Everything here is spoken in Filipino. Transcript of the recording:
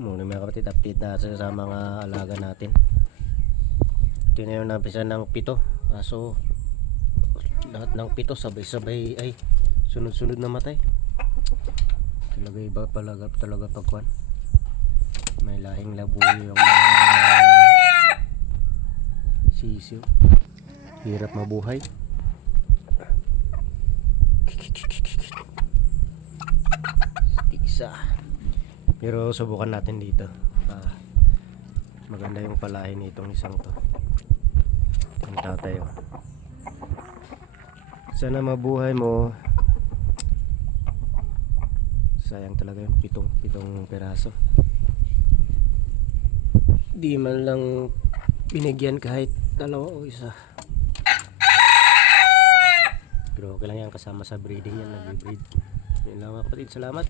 Muna mga kapatid, update na sa mga alaga natin. Ito na yung nampisa ng 7. Kaso lahat ng 7 sabay-sabay ay sunod-sunod na matay. Talaga iba talaga pagkuhan. May lahing labuyo yung mga sisiw. Hirap mabuhay. Isa. Pero subukan natin dito. Maganda yung palahin nitong isang to. Ang tatay. Sana mabuhay mo. Sayang talaga yung pitong peraso. Di man lang binigyan kahit dalawa o isa. Pero okay lang yan, kasama sa breeding yan, nag-breed. Yun lang mga kapatid, salamat.